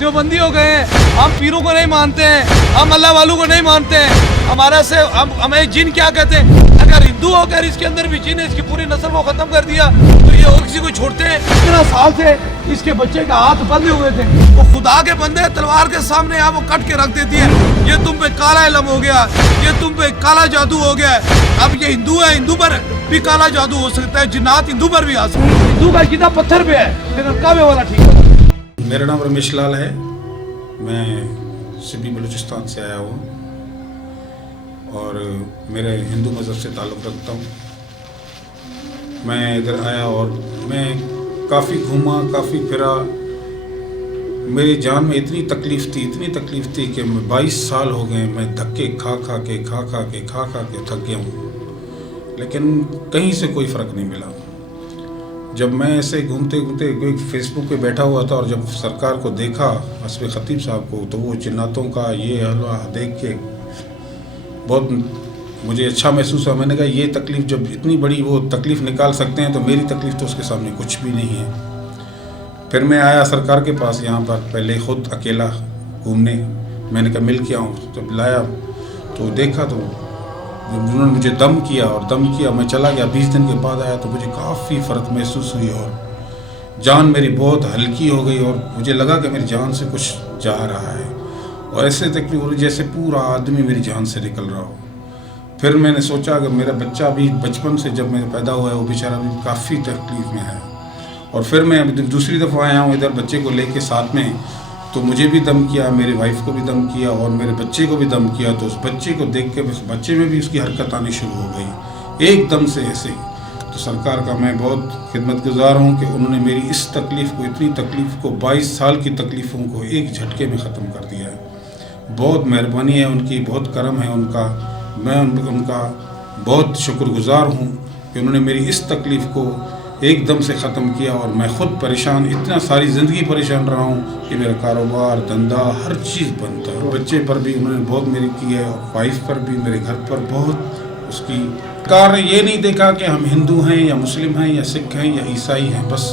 देवबंदी हो गए हैं, हम पीरों को नहीं मानते हैं, हम अल्लाह वालों को नहीं मानते हैं, हमारा से हमें जिन क्या कहते हैं। अगर हिंदू होकर इसके अंदर भी जिन इसकी पूरी नस्ल को खत्म कर दिया तो ये और किसी को छोड़ते हैं? इतना साल से इसके बच्चे का हाथ बंधे हुए थे, वो खुदा के बंदे तलवार के सामने यहाँ वो कट के रख देती है। ये तुम पे काला इल्म हो गया, ये तुम पे काला जादू हो गया। अब ये हिंदू है, हिंदू पर भी काला जादू हो सकता है, जिन्नात हिंदू पर भी आ सकता है। हिंदू का कीदा पत्थर पे है लेकिन काबे वाला ठीक है। मेरा नाम रमेश लाल है, मैं सिबी बलूचिस्तान से आया हूँ और मेरे हिंदू मज़हब से ताल्लुक़ रखता हूँ। मैं इधर आया और मैं काफ़ी घूमा, काफ़ी फिरा। मेरी जान में इतनी तकलीफ़ थी कि मैं 22 साल हो गए मैं धक्के खा खा के थक गया हूँ, लेकिन कहीं से कोई फ़र्क नहीं मिला। जब मैं ऐसे घूमते घूमते फेसबुक पे बैठा हुआ था और जब सरकार को देखा, हस्बे खतीब साहब को, तो वो जिन्नातों का ये हलवा देख के बहुत मुझे अच्छा महसूस हुआ। मैंने कहा ये तकलीफ़ जब इतनी बड़ी वो तकलीफ़ निकाल सकते हैं तो मेरी तकलीफ़ तो उसके सामने कुछ भी नहीं है। फिर मैं आया सरकार के पास यहाँ पर, पहले ख़ुद अकेला घूमने। मैंने कहा मिल के आऊँ, जब लाया तो देखा तो उन्होंने मुझे दम किया, मैं चला गया। 20 दिन के बाद आया तो मुझे काफ़ी फ़र्क महसूस हुई और जान मेरी बहुत हल्की हो गई और मुझे लगा कि मेरी जान से कुछ जा रहा है और ऐसे तकलीफ हो रही जैसे पूरा आदमी मेरी जान से निकल रहा हो। फिर मैंने सोचा कि मेरा बच्चा भी बचपन से जब मैं पैदा हुआ है वो बेचारा भी काफ़ी तकलीफ़ में है और फिर मैं अभी दूसरी दफ़ा आया हूँ इधर बच्चे को लेके साथ में, तो मुझे भी दम किया, मेरी वाइफ को भी दम किया और मेरे बच्चे को भी दम किया। तो उस बच्चे को देख के उस बच्चे में भी उसकी हरकत आनी शुरू हो गई एकदम से ऐसे ही। तो सरकार का मैं बहुत खिदमतगुजार हूँ कि उन्होंने मेरी इस तकलीफ़ को, इतनी तकलीफ़ को, 22 साल की तकलीफ़ों को एक झटके में ख़त्म कर दिया है। बहुत मेहरबानी है उनकी, बहुत करम है उनका। मैं उनका बहुत शुक्रगुजार हूँ कि उन्होंने मेरी इस तकलीफ़ को एकदम से ख़त्म किया और मैं ख़ुद परेशान, इतना सारी ज़िंदगी परेशान रहा हूँ कि मेरा कारोबार, धंधा, हर चीज़ बंद था। बच्चे पर भी उन्होंने बहुत मेरी की है, वाइफ पर भी, मेरे घर पर बहुत उसकी। सरकार ने ये नहीं देखा कि हम हिंदू हैं या मुस्लिम हैं या सिख हैं या ईसाई हैं, बस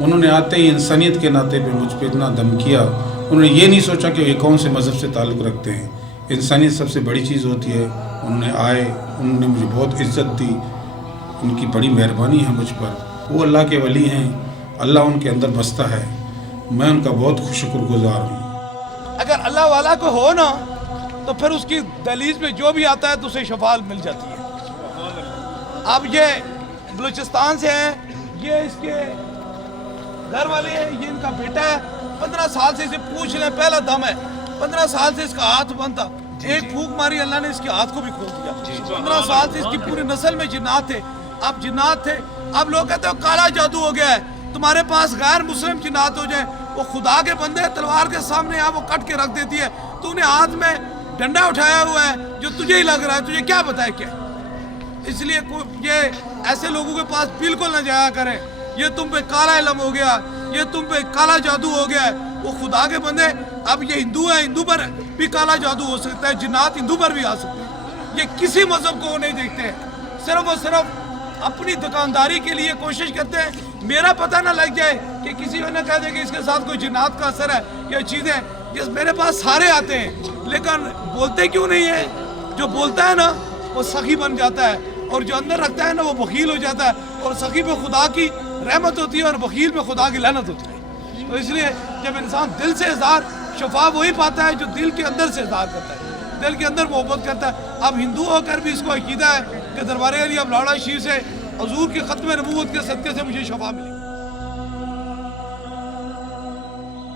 उन्होंने आते ही इंसानियत के नाते पे मुझ पर इतना दम किया। उन्होंने ये नहीं सोचा कि ये कौन से मज़हब से ताल्लुक़ रखते हैं। इंसानियत सबसे बड़ी चीज़ होती है। उन्होंने आए, उन्होंने मुझे बहुत इज़्ज़त दी, उनकी बड़ी मेहरबानी है मुझ पर। वो अल्लाह के वली हैं, अल्लाह उनके अंदर बसता है। मैं उनका बहुत शुक्रगुजार हूँ। अगर अल्लाह वाला को हो ना तो फिर उसकी दहलीज में जो भी आता है तो उसे शफाअत मिल जाती है। अब ये बलूचिस्तान से है, ये इसके घर वाले हैं, ये इनका बेटा है। 15 साल से इसे पूछ लें, पहला दम है। 15 साल से इसका हाथ बंद था, एक फूंक मारी अल्लाह ने इसके हाथ को भी खोल दिया। 15 साल से इसकी पूरी नस्ल में जिन्नात थे। अब जिन्नात थे, अब लोग कहते हो काला जादू हो गया है, तुम्हारे पास गैर मुस्लिम जिन्नात हो जाए, वो खुदा के बंदे तलवार के सामने यहाँ वो कट के रख देती है। तूने हाथ में डंडा उठाया हुआ है जो तुझे ही लग रहा है, तुझे क्या पता है क्या? इसलिए ये ऐसे लोगों के पास बिल्कुल न जाया करें। ये तुम पे काला इल्म हो गया, ये तुम पे काला जादू हो गया है, वो खुदा के बंदे। अब ये हिंदू है, हिंदू पर भी काला जादू हो सकता है, जिन्नात हिंदू पर भी आ सकते हैं। ये किसी मजहब को नहीं देखते हैं, सिर्फ और सिर्फ अपनी दुकानदारी के लिए कोशिश करते हैं। मेरा पता ना लग जाए कि किसी ने कह दे कि इसके साथ कोई जिन्नात का असर है या चीज़ें। ये मेरे पास सारे आते हैं लेकिन बोलते क्यों नहीं है? जो बोलता है ना वो सखी बन जाता है और जो अंदर रखता है ना वो बखील हो जाता है। और सखी पे खुदा की रहमत होती है और बखील पे खुदा की लानत होती है। तो इसलिए जब इंसान दिल से इज़हार शफा वही पाता है जो दिल के अंदर से इज़हार करता है, दिल के अंदर मोहब्बत करता है। अब हिंदू होकर भी इसको अकीदा है कि दरबार अली अब लाड़ा शीर से हजूर के ख़त्म नबूवत के सदक़े से मुझे शफा मिली।